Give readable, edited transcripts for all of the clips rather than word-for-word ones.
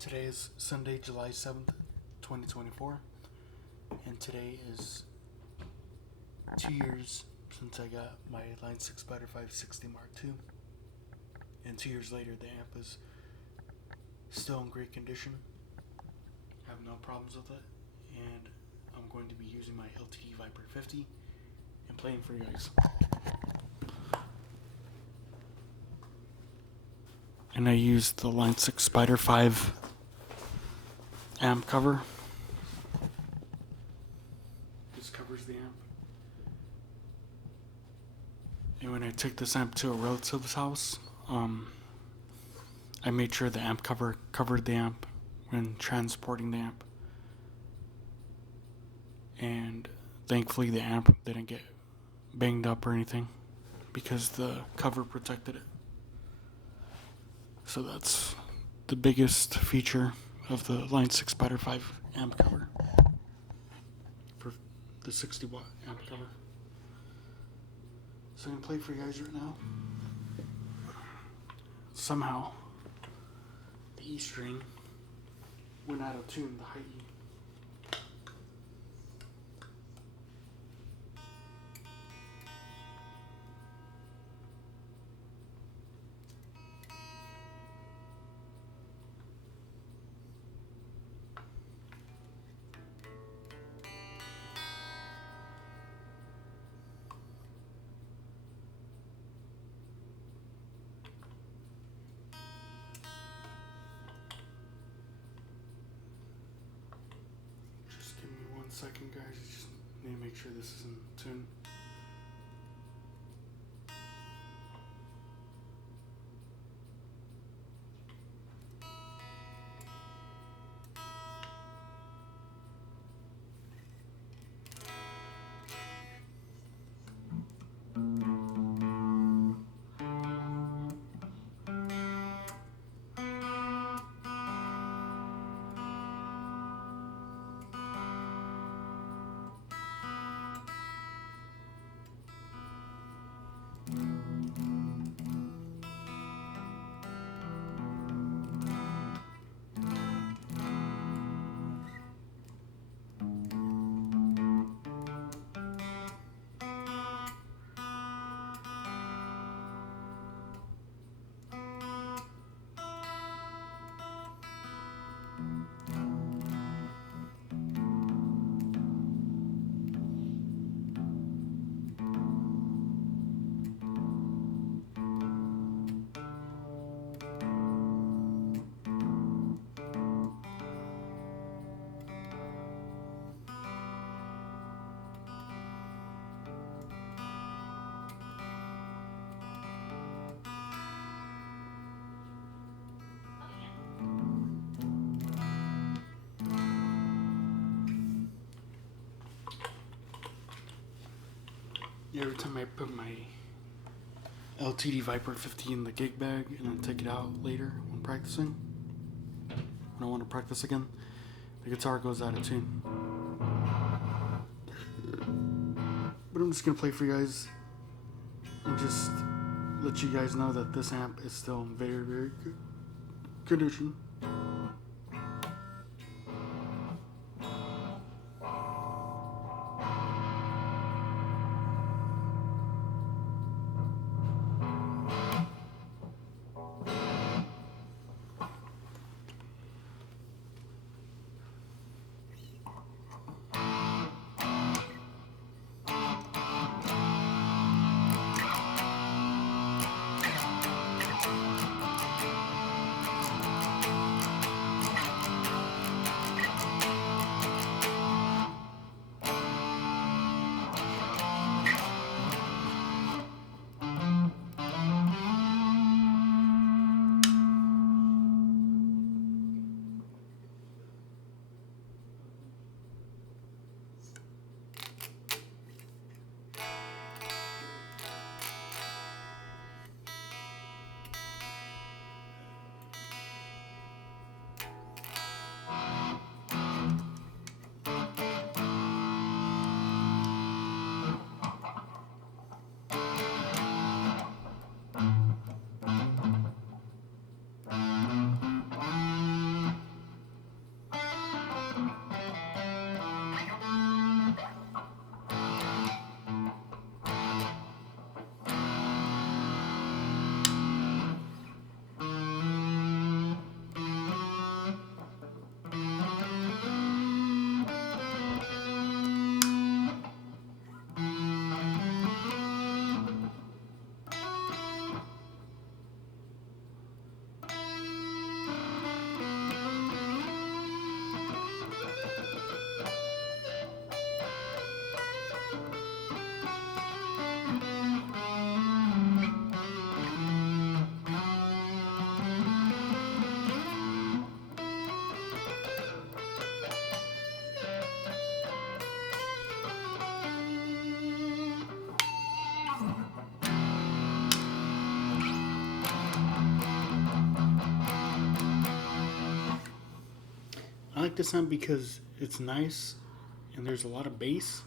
Today is Sunday, July 7th, 2024, and today is 2 years since I got my Line 6 Spider V60 Mark II, and 2 years later the amp is still in great condition. I have no problems with it, and I'm going to be using my LTD Viper 50 and playing for you guys. And I used the Line 6 Spider 5 amp cover. This covers the amp. And when I took this amp to a relative's house, I made sure the amp cover covered the amp when transporting the amp. And thankfully the amp didn't get banged up or anything because the cover protected it. So that's the biggest feature of the Line 6 Spider 5 amp cover for the 60 watt amp cover. So I'm going to play for you guys right now. Somehow the E string went out of tune, the high E. Just give me 1 second, guys. I just need to make sure this is in tune. Every time I put my LTD Viper 50 in the gig bag and then take it out later when practicing, when I want to practice again, the guitar goes out of tune. But I'm just going to play for you guys and just let you guys know that this amp is still in very, very good condition. I like this amp because it's nice and there's a lot of bass.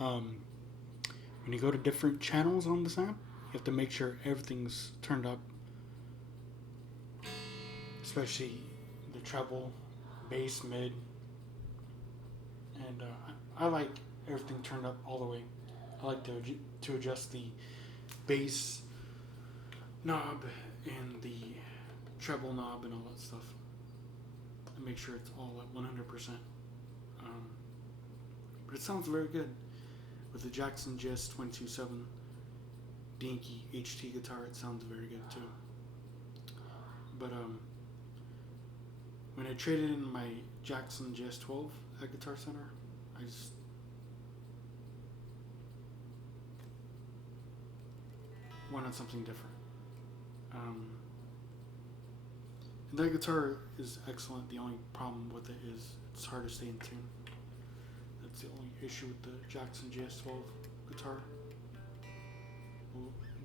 Um, when you go to different channels on this amp, you have to make sure everything's turned up, especially the treble, bass, mid, and I like everything turned up all the way. I like to adjust the bass knob and the treble knob and all that stuff, and make sure it's all at 100%. But it sounds very good with the Jackson JS227 dinky HT guitar. It sounds very good too. But when I traded in my Jackson JS12 at Guitar Center, I just wanted something different. And that guitar is excellent. The only problem with it is it's hard to stay in tune. That's the only issue with the Jackson JS12 guitar.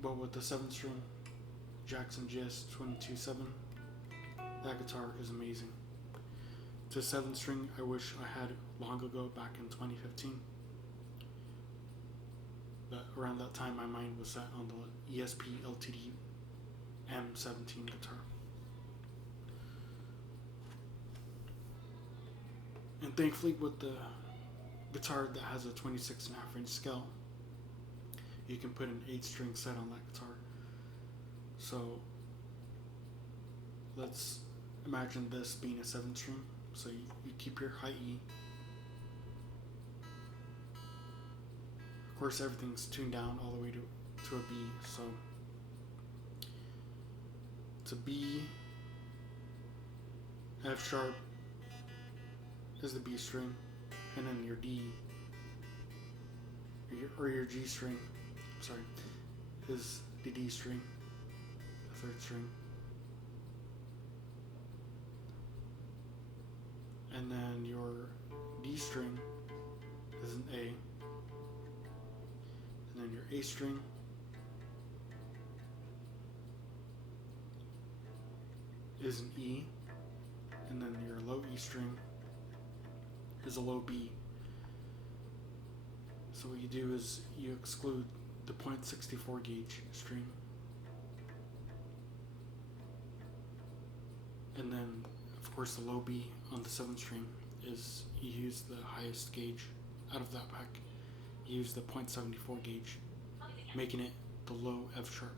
But with the 7-string Jackson JS227, that guitar is amazing. It's a 7-string I wish I had long ago, back in 2015. But around that time, my mind was set on the ESP LTD M17 guitar. And thankfully, with the guitar that has a 26.5-inch scale, you can put an 8-string set on that guitar. So let's imagine this being a 7-string. So you keep your high E. Of course, everything's tuned down all the way to a B. So it's a B, F sharp is the B string, and then your D or your G string, is the D string, the 3rd string. And then your D string is an A, and then your A string is an E, and then your low E string is a low B. So what you do is you exclude the .64 gauge string, and then of course the low B on the 7-string is you use the highest gauge out of that pack. You use the .74 gauge, making it the low F sharp.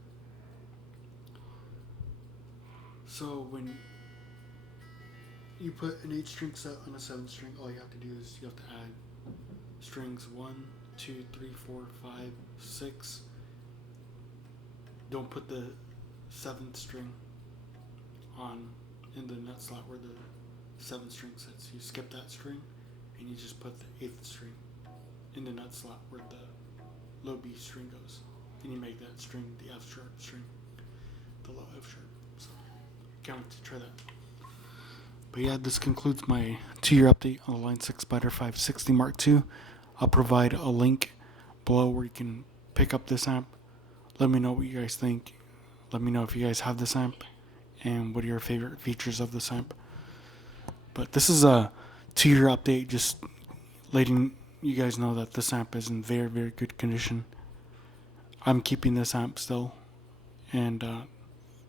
So when you put an 8-string set on a 7-string, all you have to do is you have to add strings 1, 2, 3, 4, 5, 6. Don't put the 7th string on in the nut slot where the 7-string sits. You skip that string and you just put the 8th string in the nut slot where the low B string goes, and you make that string the F sharp string, the low F sharp. So can't wait to try that. But yeah, this concludes my 2-year update on the Line 6 Spider 560 Mark II. I'll provide a link below where you can pick up this amp. Let me know what you guys think. Let me know if you guys have this amp and what are your favorite features of this amp. But this is a 2-year update, just letting you guys know that this amp is in very, very good condition. I'm keeping this amp still, and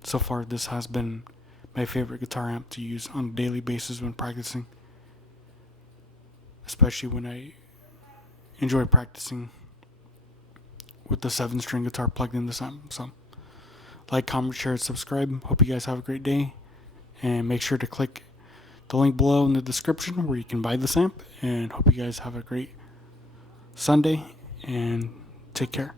so far this has been my favorite guitar amp to use on a daily basis when practicing, especially when I enjoy practicing with the 7-string guitar plugged in this amp. So like, comment, share, and subscribe. Hope you guys have a great day, and make sure to click the link below in the description where you can buy this amp, and hope you guys have a great Sunday and take care.